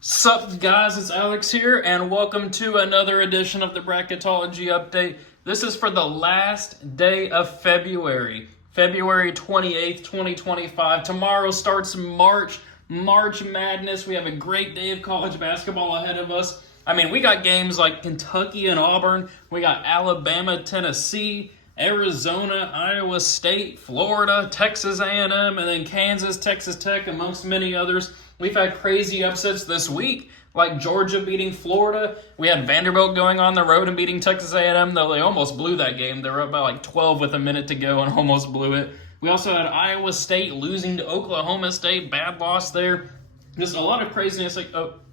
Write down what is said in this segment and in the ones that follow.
Sup guys, it's Alex here, and welcome to another edition of the Bracketology Update. This is for the last day of February 28th, 2025. Tomorrow starts March Madness. We have a great day of college basketball ahead of us. I mean, we got games like Kentucky and Auburn. We got Alabama, Tennessee, Arizona, Iowa State, Florida, Texas A&M, and then Kansas, Texas Tech, amongst many others. We've had crazy upsets this week, like Georgia beating Florida. We had Vanderbilt going on the road and beating Texas A&M, though they almost blew that game. They were up by like 12 with a minute to go and almost blew it. We also had Iowa State losing to Oklahoma State. Bad loss there. Just a lot of craziness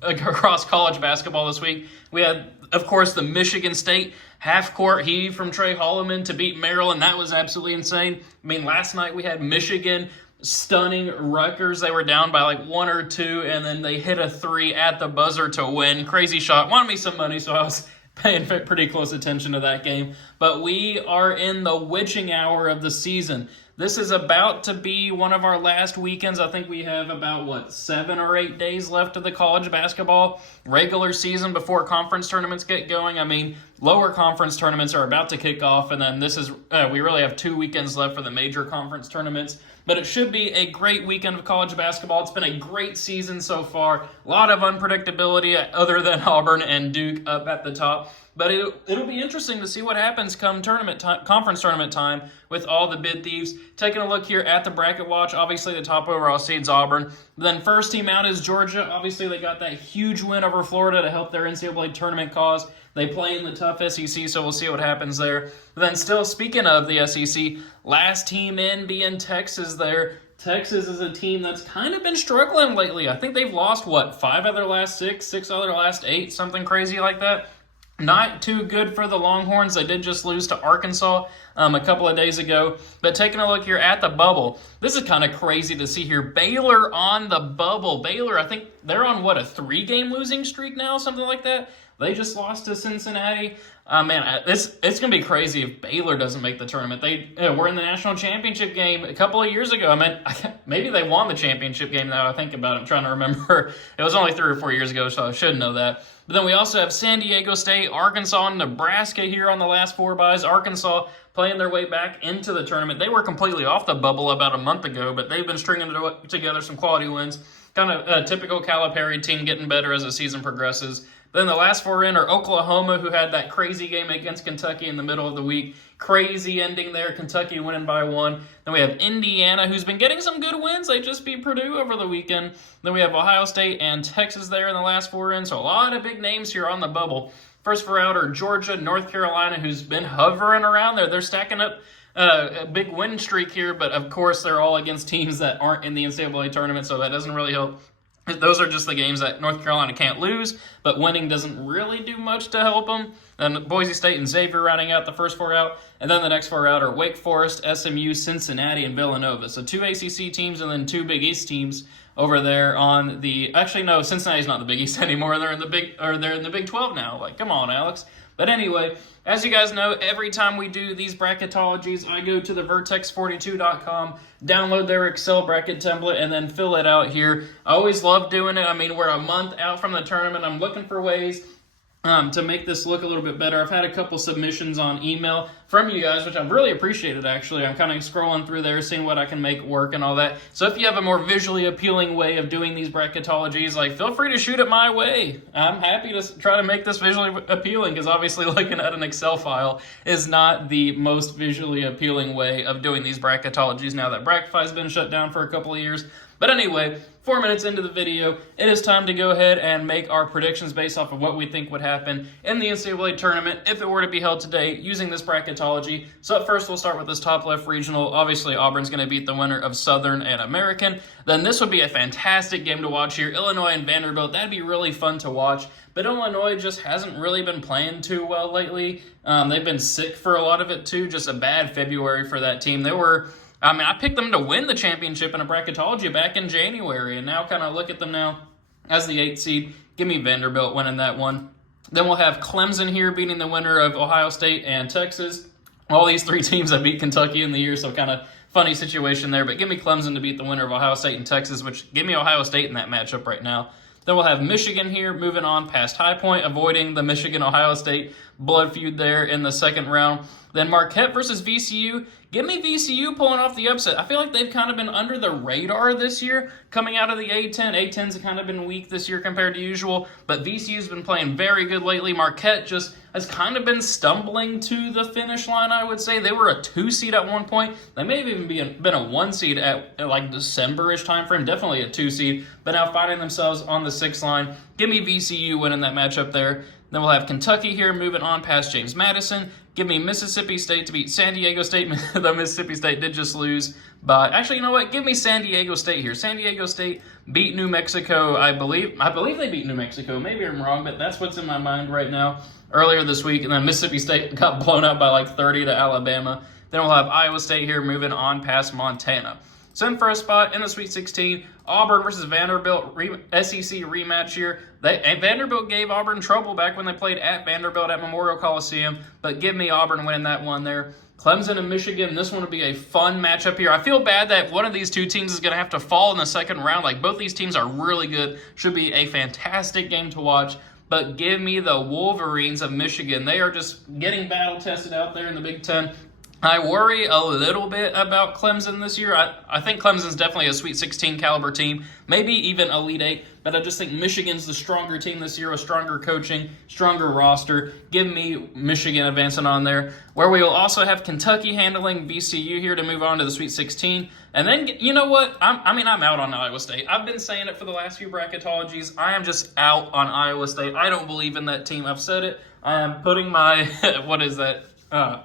across college basketball this week. We had, of course, the Michigan State half-court heave from Trey Holloman to beat Maryland. That was absolutely insane. I mean, last night we had Michigan stunning Rutgers. They were down by like 1 or 2, and then they hit a 3 at the buzzer to win. Crazy shot. Wanted me some money, so I was paying pretty close attention to that game. But we are in the witching hour of the season. This is about to be one of our last weekends. I think we have about, 7 or 8 days left of the college basketball regular season before conference tournaments get going. I mean, lower conference tournaments are about to kick off, and then we really have 2 weekends left for the major conference tournaments. But it should be a great weekend of college basketball. It's been a great season so far. A lot of unpredictability other than Auburn and Duke up at the top. But it'll be interesting to see what happens come conference tournament time with all the bid thieves. Taking a look here at the bracket watch, obviously the top overall seed's Auburn. Then first team out is Georgia. Obviously they got that huge win over Florida to help their NCAA tournament cause. They play in the tough SEC, so we'll see what happens there. But then still, speaking of the SEC, last team in being Texas there. Texas is a team that's kind of been struggling lately. I think they've lost, 5 out of their last 6 out of their last 8, something crazy like that. Not too good for the Longhorns. They did just lose to Arkansas a couple of days ago. But taking a look here at the bubble, this is kind of crazy to see here. Baylor on the bubble. Baylor, I think they're on, a 3-game losing streak now, something like that. They just lost to Cincinnati. It's going to be crazy if Baylor doesn't make the tournament. They were in the national championship game a couple of years ago. Maybe they won the championship game now I think about it. I'm trying to remember. It was only 3 or 4 years ago, so I should know that. But then we also have San Diego State, Arkansas, and Nebraska here on the last 4 byes. Arkansas playing their way back into the tournament. They were completely off the bubble about a month ago, but they've been stringing together some quality wins. Kind of a typical Calipari team getting better as the season progresses. Then the last 4 in are Oklahoma, who had that crazy game against Kentucky in the middle of the week. Crazy ending there, Kentucky winning by 1. Then we have Indiana, who's been getting some good wins. They just beat Purdue over the weekend. Then we have Ohio State and Texas there in the last 4 in. So a lot of big names here on the bubble. First 4 out are Georgia, North Carolina, who's been hovering around there. They're stacking up a big win streak here, but of course they're all against teams that aren't in the NCAA tournament, so that doesn't really help. Those are just the games that North Carolina can't lose, but winning doesn't really do much to help them. And Boise State and Xavier rounding out the first 4 out. And then the next 4 out are Wake Forest, SMU, Cincinnati, and Villanova. So 2 ACC teams and then 2 Big East teams over there on the... Actually, no, Cincinnati's not the Big East anymore. They're in the Big 12 now. Come on, Alex. But anyway, as you guys know, every time we do these bracketologies, I go to the vertex42.com, download their Excel bracket template, and then fill it out here. I always love doing it. We're a month out from the tournament. I'm looking for ways to make this look a little bit better. I've had a couple submissions on email from you guys, which I've really appreciated, actually. I'm kind of scrolling through there, seeing what I can make work and all that. So if you have a more visually appealing way of doing these bracketologies, feel free to shoot it my way. I'm happy to try to make this visually appealing, because obviously looking at an Excel file is not the most visually appealing way of doing these bracketologies now that Brackify's been shut down for a couple of years. But anyway, 4 minutes into the video, it is time to go ahead and make our predictions based off of what we think would happen in the NCAA tournament if it were to be held today using this bracketology. So up first, we'll start with this top left regional. Obviously, Auburn's going to beat the winner of Southern and American. Then this would be a fantastic game to watch here. Illinois and Vanderbilt, that'd be really fun to watch. But Illinois just hasn't really been playing too well lately. They've been sick for a lot of it too. Just a bad February for that team. I picked them to win the championship in a bracketology back in January, and now kind of look at them now as the 8th seed. Give me Vanderbilt winning that one. Then we'll have Clemson here beating the winner of Ohio State and Texas. All these 3 teams have beat Kentucky in the year, so kind of funny situation there. But give me Clemson to beat the winner of Ohio State and Texas, which give me Ohio State in that matchup right now. Then we'll have Michigan here moving on past High Point, avoiding the Michigan-Ohio State blood feud there in the second round. Then Marquette versus VCU. Give me VCU pulling off the upset. I feel like they've kind of been under the radar this year coming out of the A-10. A-10's kind of been weak this year compared to usual, but VCU's been playing very good lately. Marquette just has kind of been stumbling to the finish line, I would say. They were a 2 seed at one point. They may have even been a 1 seed at like December-ish time frame, definitely a 2 seed, but now finding themselves on the 6th line. Give me VCU winning that matchup there. Then we'll have Kentucky here moving on past James Madison. Give me Mississippi State to beat San Diego State. Though Mississippi State did just lose. But actually, you know what? Give me San Diego State here. San Diego State beat New Mexico, I believe. I believe they beat New Mexico. Maybe I'm wrong, but that's what's in my mind right now. Earlier this week, and then Mississippi State got blown out by like 30 to Alabama. Then we'll have Iowa State here moving on past Montana. So in first spot in the Sweet 16, Auburn versus Vanderbilt SEC rematch here. Vanderbilt gave Auburn trouble back when they played at Vanderbilt at Memorial Coliseum, but give me Auburn winning that one there. Clemson and Michigan, this one will be a fun matchup here. I feel bad that one of these two teams is going to have to fall in the second round. Like, both these teams are really good. Should be a fantastic game to watch. But give me the Wolverines of Michigan. They are just getting battle-tested out there in the Big Ten. I worry a little bit about Clemson this year. I think Clemson's definitely a Sweet 16 caliber team, maybe even Elite 8, but I just think Michigan's the stronger team this year, a stronger coaching, stronger roster. Give me Michigan advancing on there, where we will also have Kentucky handling VCU here to move on to the Sweet 16. And then, you know what? I'm out on Iowa State. I've been saying it for the last few bracketologies. I am just out on Iowa State. I don't believe in that team. I've said it. I am putting my, what is that?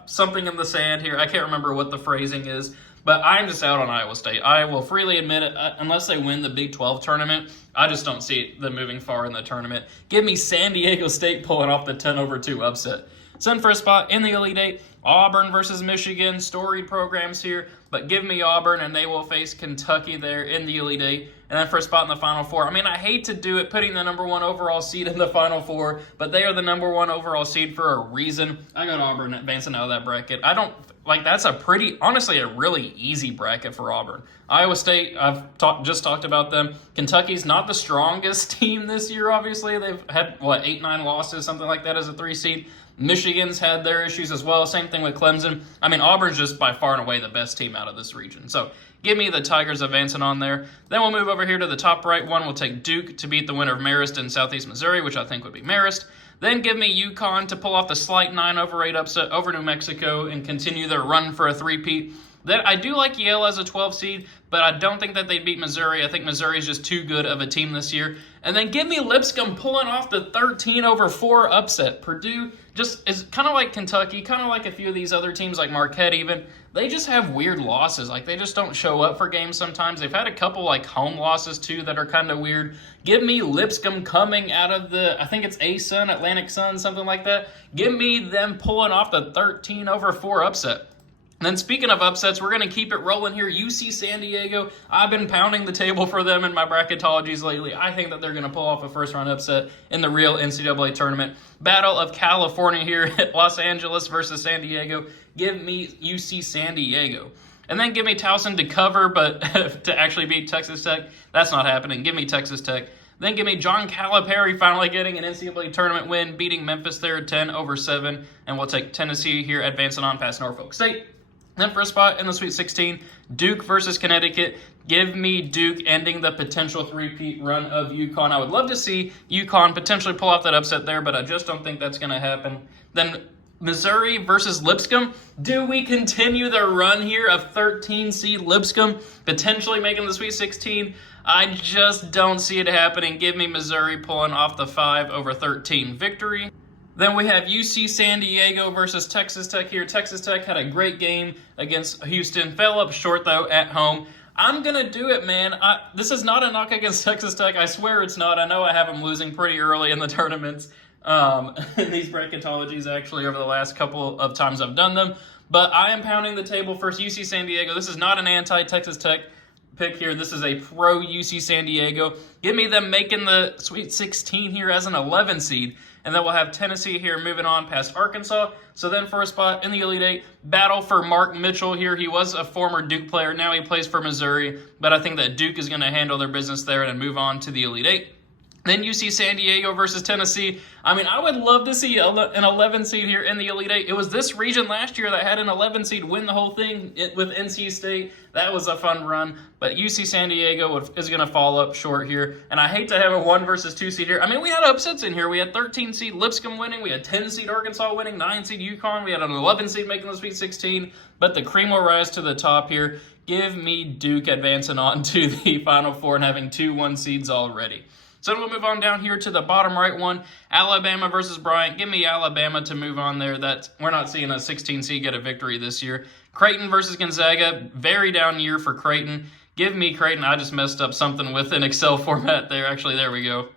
Something in the sand here. I can't remember what the phrasing is, but I'm just out on Iowa State. I will freely admit it. Unless they win the Big 12 tournament, I just don't see them moving far in the tournament. Give me San Diego State pulling off the 10-2 upset. So in first spot in the Elite 8, Auburn versus Michigan, storied programs here, but give me Auburn, and they will face Kentucky there in the Elite 8. And then first spot in the Final Four. I mean, I hate to do it, putting the number 1 overall seed in the Final Four, but they are the number 1 overall seed for a reason. I got Auburn advancing out of that bracket. I don't, like, that's a pretty, honestly, a really easy bracket for Auburn. Iowa State, I've just talked about them. Kentucky's not the strongest team this year, obviously. They've had, 8-9 losses, something like that as a 3 seed. Michigan's had their issues as well. Same thing with Clemson. I mean, Auburn's just by far and away the best team out of this region. So give me the Tigers advancing on there. Then we'll move over here to the top right one. We'll take Duke to beat the winner of Marist and Southeast Missouri, which I think would be Marist. Then give me UConn to pull off the slight 9-8 upset over New Mexico and continue their run for a three-peat. Then I do like Yale as a 12 seed, but I don't think that they'd beat Missouri. I think Missouri's just too good of a team this year. And then give me Lipscomb pulling off the 13-4 upset. Purdue just is kind of like Kentucky, kind of like a few of these other teams like Marquette even. They just have weird losses. Like, they just don't show up for games sometimes. They've had a couple like home losses too that are kind of weird. Give me Lipscomb coming out of the, I think it's A-Sun, Atlantic Sun, something like that. Give me them pulling off the 13-4 upset. And then speaking of upsets, we're going to keep it rolling here. UC San Diego, I've been pounding the table for them in my bracketologies lately. I think that they're going to pull off a first-round upset in the real NCAA tournament. Battle of California here at Los Angeles versus San Diego. Give me UC San Diego. And then give me Towson to cover, but to actually beat Texas Tech, that's not happening. Give me Texas Tech. Then give me John Calipari finally getting an NCAA tournament win, beating Memphis there 10-7. And we'll take Tennessee here, advancing on past Norfolk State. Then for a spot in the Sweet 16, Duke versus Connecticut. Give me Duke ending the potential three-peat run of UConn. I would love to see UConn potentially pull off that upset there, but I just don't think that's going to happen. Then Missouri versus Lipscomb. Do we continue the run here of 13 seed Lipscomb potentially making the Sweet 16? I just don't see it happening. Give me Missouri pulling off the 5-13 victory. Then we have UC San Diego versus Texas Tech here. Texas Tech had a great game against Houston. Fell up short, though, at home. I'm going to do it, man. This is not a knock against Texas Tech. I swear it's not. I know I have them losing pretty early in the tournaments. In these bracketologies, actually, over the last couple of times I've done them. But I am pounding the table for UC San Diego. This is not an anti-Texas Tech pick here. This is a pro-UC San Diego. Give me them making the Sweet 16 here as an 11 seed. And then we'll have Tennessee here moving on past Arkansas. So then for a spot in the Elite 8, battle for Mark Mitchell here. He was a former Duke player. Now he plays for Missouri. But I think that Duke is going to handle their business there and move on to the Elite 8. Then UC San Diego versus Tennessee. I mean, I would love to see an 11 seed here in the Elite Eight. It was this region last year that had an 11 seed win the whole thing with NC State. That was a fun run. But UC San Diego is going to fall up short here. And I hate to have a 1 versus 2 seed here. I mean, we had upsets in here. We had 13 seed Lipscomb winning. We had 10 seed Arkansas winning. 9 seed UConn. We had an 11 seed making the Sweet 16. But the cream will rise to the top here. Give me Duke advancing on to the Final Four and having 2 1 seeds already. So we'll move on down here to the bottom right one, Alabama versus Bryant. Give me Alabama to move on there. We're not seeing a 16 seed get a victory this year. Creighton versus Gonzaga, very down year for Creighton. Give me Creighton. I just messed up something with an Excel format there. Actually, there we go.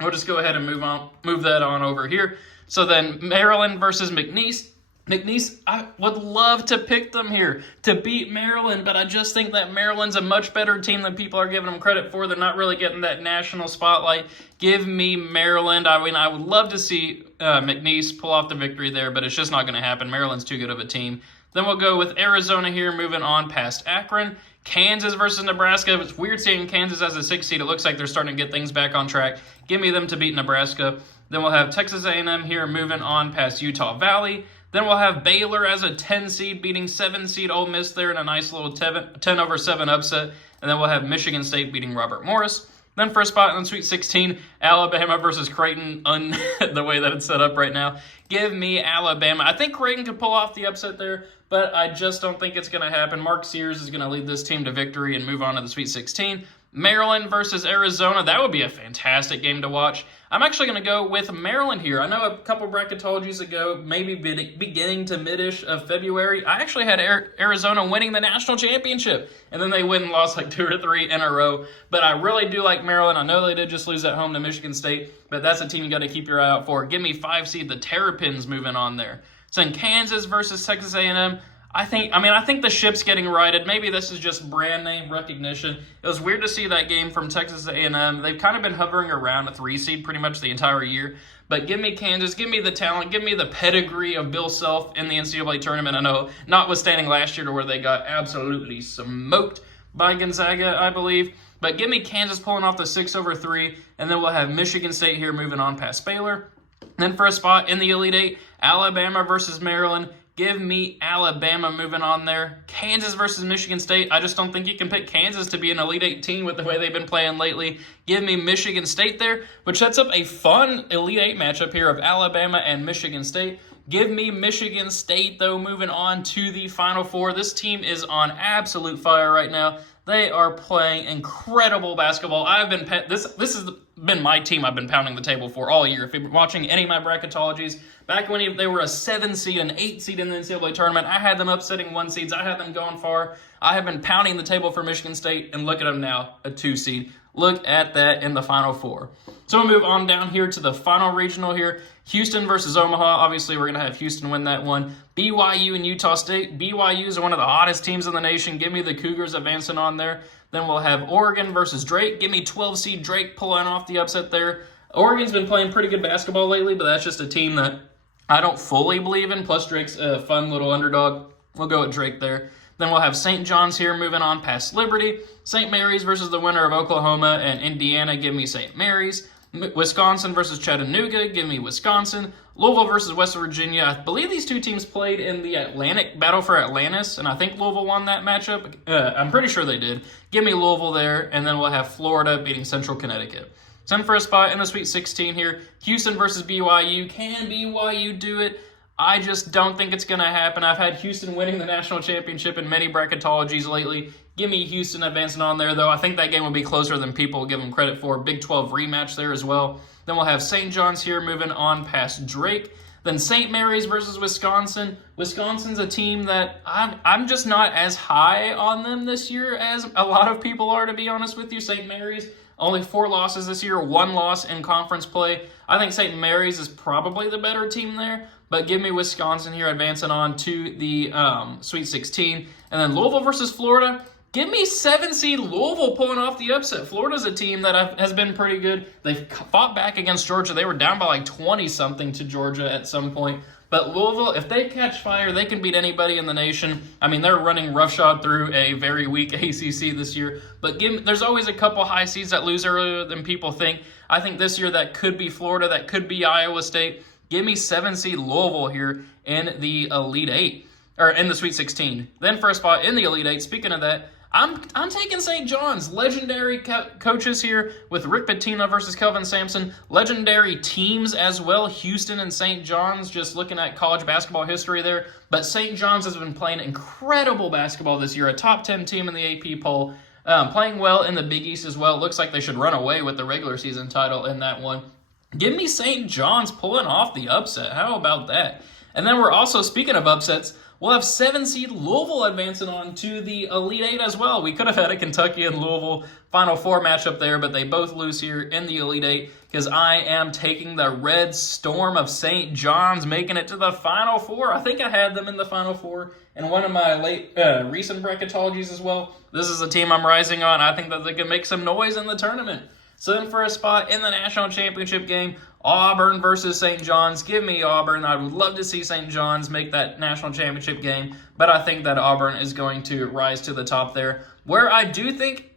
We'll just go ahead and move that on over here. So then Maryland versus McNeese. McNeese, I would love to pick them here to beat Maryland, but I just think that Maryland's a much better team than people are giving them credit for. They're not really getting that national spotlight. Give me Maryland. I mean, I would love to see McNeese pull off the victory there, but it's just not going to happen. Maryland's too good of a team. Then we'll go with Arizona here, moving on past Akron. Kansas versus Nebraska. It's weird seeing Kansas as a 6 seed. It looks like they're starting to get things back on track. Give me them to beat Nebraska. Then we'll have Texas A&M here, moving on past Utah Valley. Then we'll have Baylor as a 10 seed beating 7 seed Ole Miss there in a nice little 10-7 upset. And then we'll have Michigan State beating Robert Morris. Then for a spot in the Sweet 16, Alabama versus Creighton, the way that it's set up right now. Give me Alabama. I think Creighton could pull off the upset there, but I just don't think it's going to happen. Mark Sears is going to lead this team to victory and move on to the Sweet 16. Maryland versus Arizona. That would be a fantastic game to watch. I'm actually going to go with Maryland here. I know a couple bracketologies ago, maybe beginning to mid-ish of February, I actually had Arizona winning the national championship, and then they went and lost like 2 or 3 in a row. But I really do like Maryland. I know they did just lose at home to Michigan State, but that's a team you got to keep your eye out for. Give me 5 seed, the Terrapins, moving on there. So in Kansas versus Texas A&M, I think the ship's getting righted. Maybe this is just brand name recognition. It was weird to see that game from Texas A&M. They've kind of been hovering around a 3 seed pretty much the entire year. But give me Kansas, give me the talent, give me the pedigree of Bill Self in the NCAA tournament. I know, notwithstanding last year to where they got absolutely smoked by Gonzaga, I believe. But give me Kansas pulling off the 6/3, and then we'll have Michigan State here moving on past Baylor. Then for a spot in the Elite Eight, Alabama versus Maryland. Give me Alabama moving on there. Kansas versus Michigan State. I just don't think you can pick Kansas to be an Elite Eight team with the way they've been playing lately. Give me Michigan State there, which sets up a fun Elite Eight matchup here of Alabama and Michigan State. Give me Michigan State, though, moving on to the Final Four. This team is on absolute fire right now. They are playing incredible basketball. This has been my team I've been pounding the table for all year. If you've been watching any of my bracketologies, back when they were a 7 seed, an 8 seed in the NCAA tournament, I had them upsetting 1 seeds. I had them going far. I have been pounding the table for Michigan State, and look at them now, a 2 seed. Look at that in the Final Four. So we'll move on down here to the final regional here. Houston versus Omaha. Obviously, we're going to have Houston win that one. BYU and Utah State. BYU is one of the hottest teams in the nation. Give me the Cougars advancing on there. Then we'll have Oregon versus Drake. Give me 12 seed Drake pulling off the upset there. Oregon's been playing pretty good basketball lately, but that's just a team that I don't fully believe in. Plus, Drake's a fun little underdog. We'll go with Drake there. Then we'll have St. John's here moving on past Liberty. St. Mary's versus the winner of Oklahoma and Indiana. Give me St. Mary's. Wisconsin versus Chattanooga. Give me Wisconsin. Louisville versus West Virginia. I believe these two teams played in the Atlantic Battle for Atlantis, and I think Louisville won that matchup. I'm pretty sure they did. Give me Louisville there, and then we'll have Florida beating Central Connecticut. So for a spot in the Sweet 16 here, Houston versus BYU. Can BYU do it? I just don't think it's going to happen. I've had Houston winning the national championship in many bracketologies lately. Give me Houston advancing on there, though. I think that game will be closer than people give them credit for. Big 12 rematch there as well. Then we'll have St. John's here moving on past Drake. Then St. Mary's versus Wisconsin. Wisconsin's a team that I'm just not as high on them this year as a lot of people are, to be honest with you. St. Mary's, only 4 losses this year, 1 loss in conference play. I think St. Mary's is probably the better team there, but give me Wisconsin here advancing on to the Sweet 16. And then Louisville versus Florida. Give me 7 seed Louisville pulling off the upset. Florida's a team that has been pretty good. They've fought back against Georgia. They were down by like 20-something to Georgia at some point. But Louisville, if they catch fire, they can beat anybody in the nation. I mean, they're running roughshod through a very weak ACC this year. But there's always a couple high seeds that lose earlier than people think. I think this year that could be Florida, that could be Iowa State. Give me 7 seed Louisville here in the Elite Eight, or in the Sweet 16. Then for a spot in the Elite Eight, speaking of that, I'm taking St. John's. Legendary coaches here with Rick Pitino versus Kelvin Sampson. Legendary teams as well, Houston and St. John's, just looking at college basketball history there. But St. John's has been playing incredible basketball this year, a top 10 team in the AP poll, playing well in the Big East as well. Looks like they should run away with the regular season title in that one. Give me St. John's pulling off the upset. How about that? And then we're also, speaking of upsets, we'll have 7 seed Louisville advancing on to the Elite Eight as well. We could have had a Kentucky and Louisville Final Four matchup there, but they both lose here in the Elite Eight because I am taking the Red Storm of St. John's, making it to the Final Four. I think I had them in the Final Four in one of my recent bracketologies as well. This is a team I'm rising on. I think that they can make some noise in the tournament. So then for a spot in the national championship game, Auburn versus St. John's. Give me Auburn. I would love to see St. John's make that national championship game, but I think that Auburn is going to rise to the top there. Where I do think,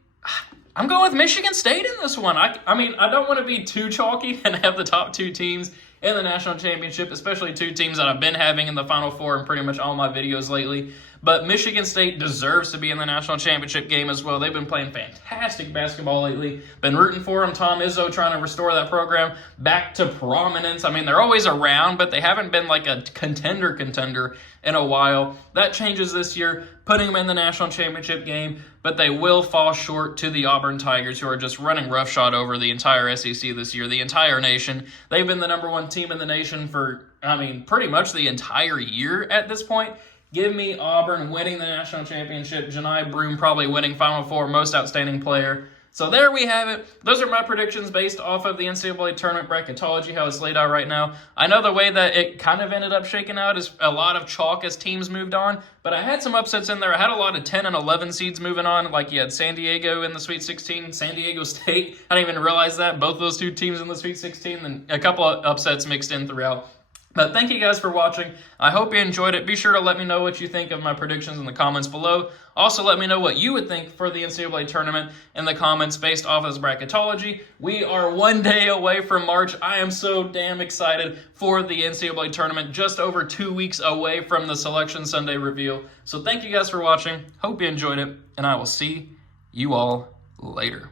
I'm going with Michigan State in this one. I mean, I don't want to be too chalky and have the top 2 teams in the national championship, especially 2 teams that I've been having in the Final Four in pretty much all my videos lately. But Michigan State deserves to be in the national championship game as well. They've been playing fantastic basketball lately. Been rooting for them. Tom Izzo trying to restore that program back to prominence. I mean, they're always around, but they haven't been like a contender in a while. That changes this year, putting them in the national championship game, but they will fall short to the Auburn Tigers, who are just running roughshod over the entire SEC this year, the entire nation. They've been the number 1 team in the nation for, I mean, pretty much the entire year at this point. Give me Auburn winning the national championship. Janai Broome probably winning Final Four, most outstanding player. So there we have it. Those are my predictions based off of the NCAA Tournament bracketology, how it's laid out right now. I know the way that it kind of ended up shaking out is a lot of chalk as teams moved on, but I had some upsets in there. I had a lot of 10 and 11 seeds moving on, like you had San Diego in the Sweet 16, San Diego State. I didn't even realize that. Both those 2 teams in the Sweet 16, and a couple of upsets mixed in throughout. But thank you guys for watching. I hope you enjoyed it. Be sure to let me know what you think of my predictions in the comments below. Also, let me know what you would think for the NCAA Tournament in the comments based off of this bracketology. We are 1 day away from March. I am so damn excited for the NCAA Tournament. Just over 2 weeks away from the Selection Sunday reveal. So thank you guys for watching. Hope you enjoyed it, and I will see you all later.